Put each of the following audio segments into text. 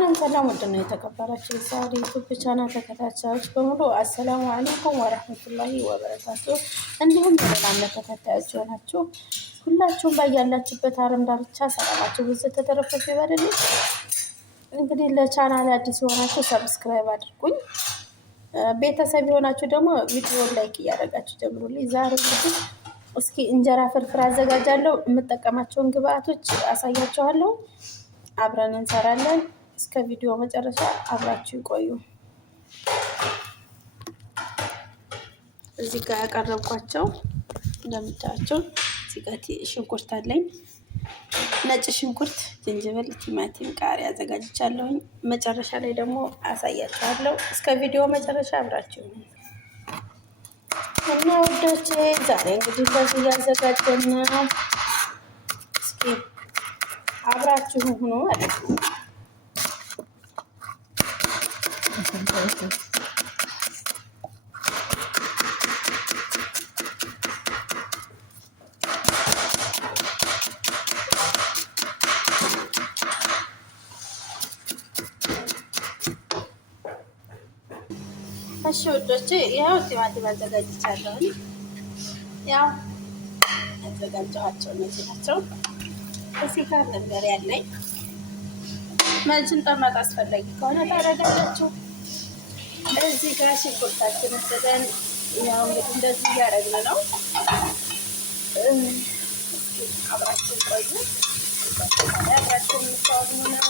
ሰላም ወደና የተከበራችሁ የሳሪ ዩቲዩብ ቻናል ተከታታዮች በሙሉ አሰላሙ አለይኩም ወራህመቱላሂ ወበረካቱ። እንዲሁም የእናንተ ተከታዮች ሆናችሁ ሁላችሁም ባያላችሁበት አረም ዳርቻ ሰላማችሁ ብዙ ተተረፈች ይበልልኝ። እንግዲህ ለቻናል አዲስ የሆናችሁ ሰብስክራይብ አድርጉኝ። ቤተሰብ የሆናችሁ ደግሞ ቪዲዮ ላይክ እያደረጋችሁ ጀምሩልኝ። ዛሬ እንግዲህ እስኪ እንጀራ ፍርፍር አዘጋጃለሁ። የምጠቀማቸውን ግብአቶች አሳያችኋለሁ። አብረን እንሰራለን። እስከ ቪዲዮ መጨረሻ አብራችሁ ይቆዩ። እዚህ ጋር ያቀረብኳቸው እንደምታዩቸው ሲጋቲ ሽንኩርት አለኝ። ነጭ ሽንኩርት፣ ዝንጅብል፣ ቲማቲም፣ ቃሪያ አዘጋጅቻለሁኝ። መጨረሻ ላይ ደግሞ አሳያችኋለሁ። እስከ ቪዲዮ መጨረሻ አብራችሁ እና ወዳጆቼ ዛሬ እንግዲህ እንደዚህ እያዘጋጀን ነው። እስኪ አብራችሁ ሁኑ ማለት ነው። እሺ ወዶቼ ያው ቲማቲም አዘጋጅቻለሁ። ያው አዘጋጀኋቸው እነዚህ ናቸው። እዚህ ጋር ነገር ያለኝ መልጭን ጠማት አስፈላጊ ከሆነ ታደርጋላችሁ። እዚህ ጋር ሽንኩርታችንን ጥደን ያው እንግዲህ እንደዚህ እያደረግን ነው። አብራችሁ ቆዩ። አብራችሁ የምታወሩ ነው።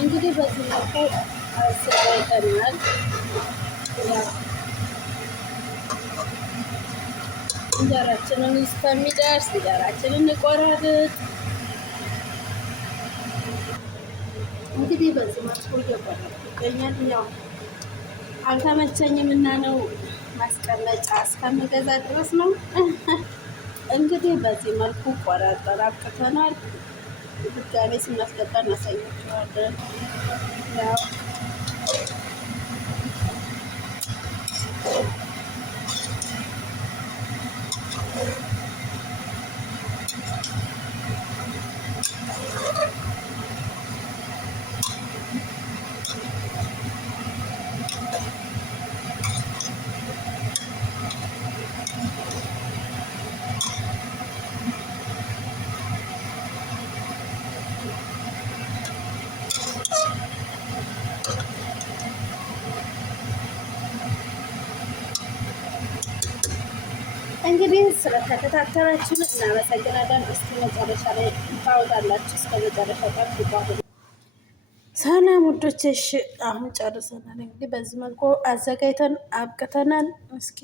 እንግዲህ በዚህ መልኩ አዘጋጅተናል። እንጀራችንን እስከሚደርስ እንጀራችንን እንቆራርጥ። እንግዲህ በዚህ መልኩ እየቆረጥኩ ይገኛል። ያው አልተመቸኝም እና ነው ማስቀመጫ እስከምገዛ ድረስ ነው። እንግዲህ በዚህ መልኩ ቆራርጠን አብቅተናል። ድጋሜ ስናስገባ እናሳያችኋለን። ያው እንግዲህ ስለተከታተላችሁ እናመሰግናለን። እስከ መጨረሻ ላይ ታውቃላችሁ። እስከ መጨረሻ ጠብቁ። ሰላም ውዶች፣ እሺ አሁን ጨርሰናል። እንግዲህ በዚህ መልኩ አዘጋጅተን አብቅተናል። እስኪ